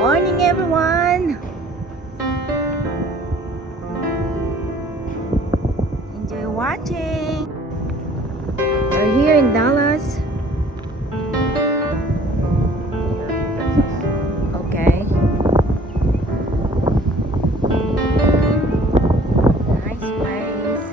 Morning, everyone. Enjoy watching. We're here in Dallas. Okay. Nice place.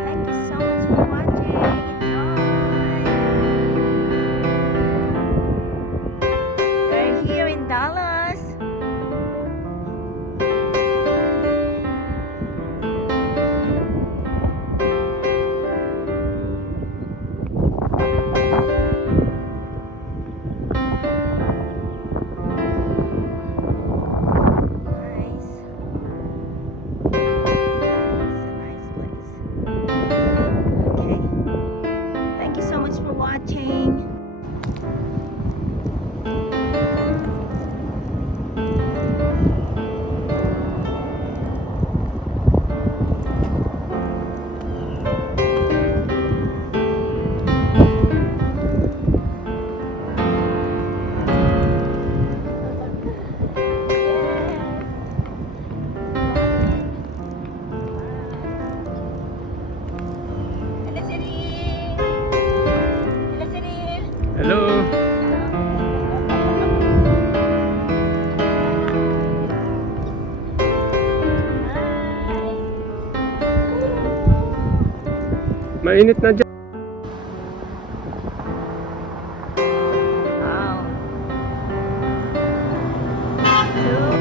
Thank you so much for watching. Enjoy. We're here in Dallas. Nice. It's a nice place. Okay. Thank you so much for watching. Hello, Cyril. Hello, Cyril. Hello. Mainit na dyan. Wow. Two.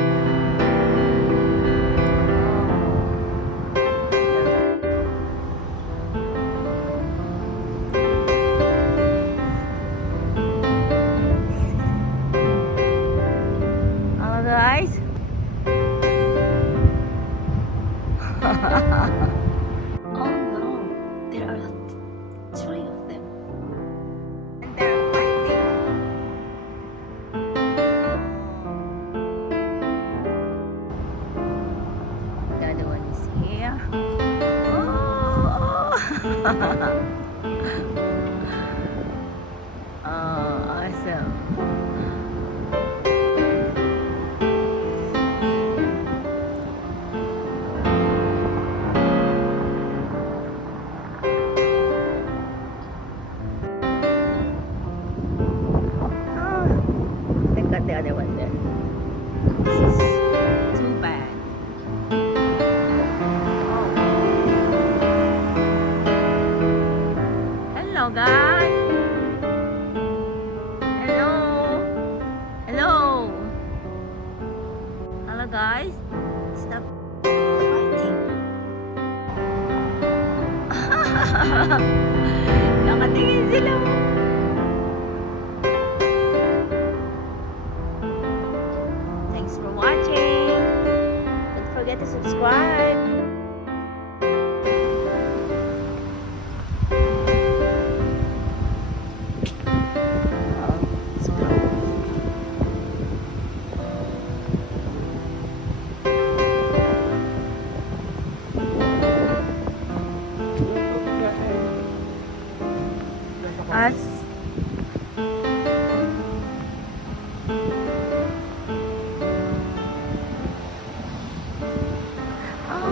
Hello, guys. Oh no, there are three of them. And they're fighting. The other one is here. Oh, oh, awesome. Oh, they've got the other one there. This is too bad. Oh. Hello, guys. Hello. Hello. Hello, guys. Stop fighting. Nakatingin sila. Thanks for watching. Don't forget to subscribe. Let's go. Us. Oh,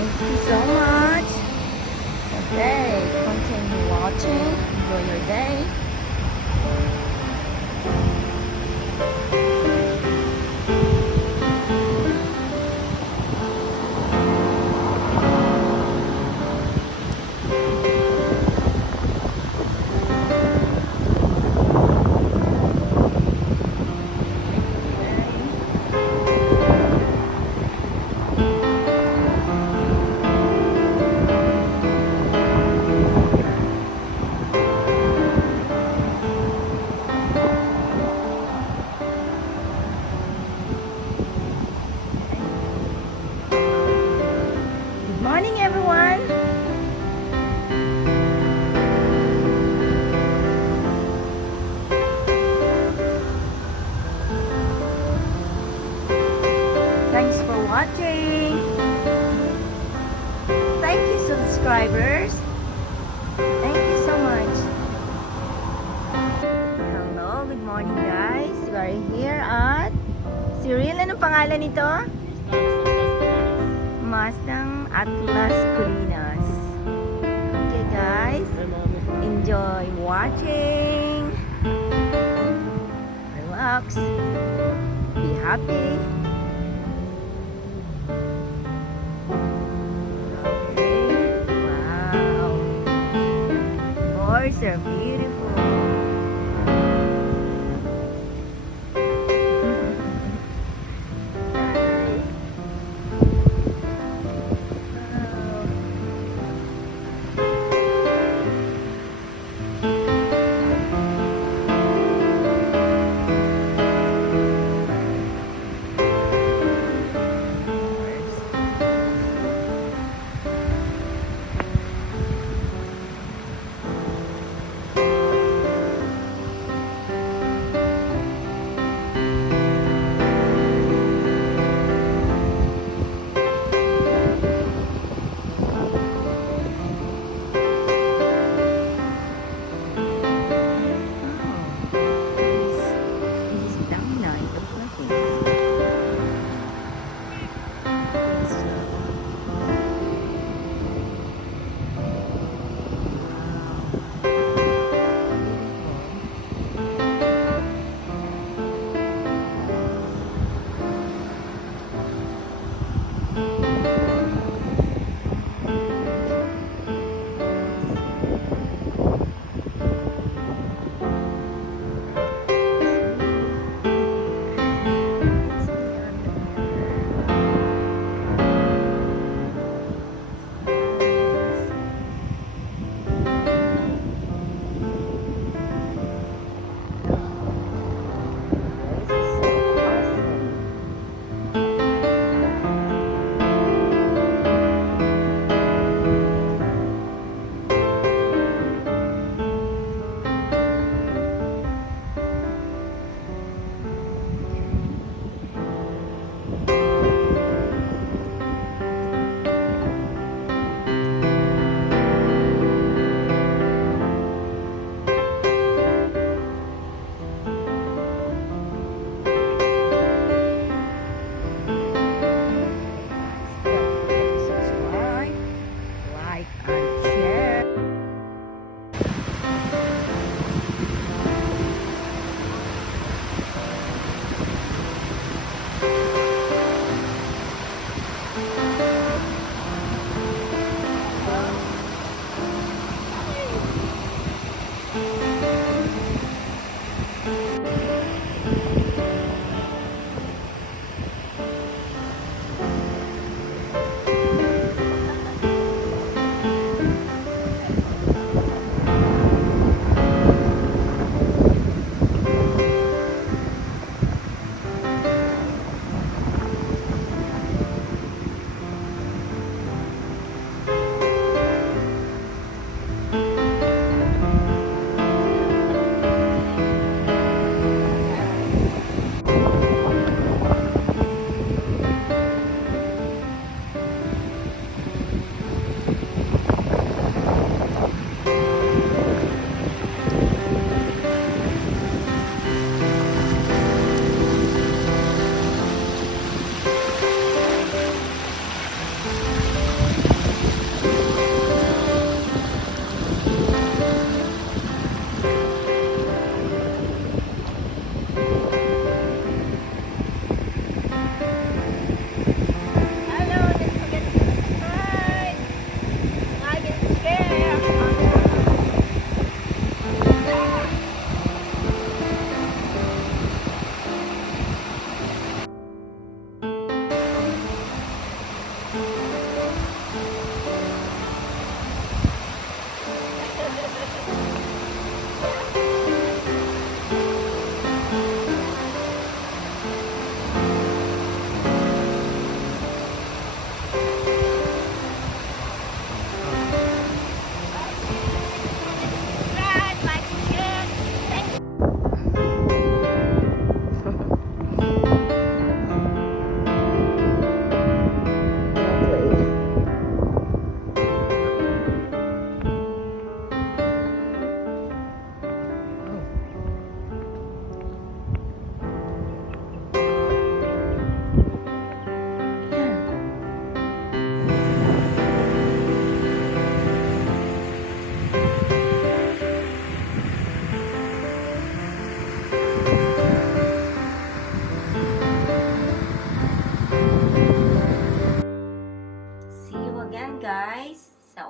Thank you so much. Okay, continue watching. Enjoy your day. Good morning, everyone. Thanks for watching. Thank you, subscribers. Thank you so much. Hello, good morning, guys. We are here at Cyril. Anong pangalan nito? Mustang Atlas Colinas. Okay, guys. Enjoy watching. Relax. Be happy. Okay. Wow. Boys are beautiful. Nice. Wow.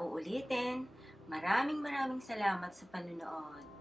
na uulitin. Maraming salamat sa panunood.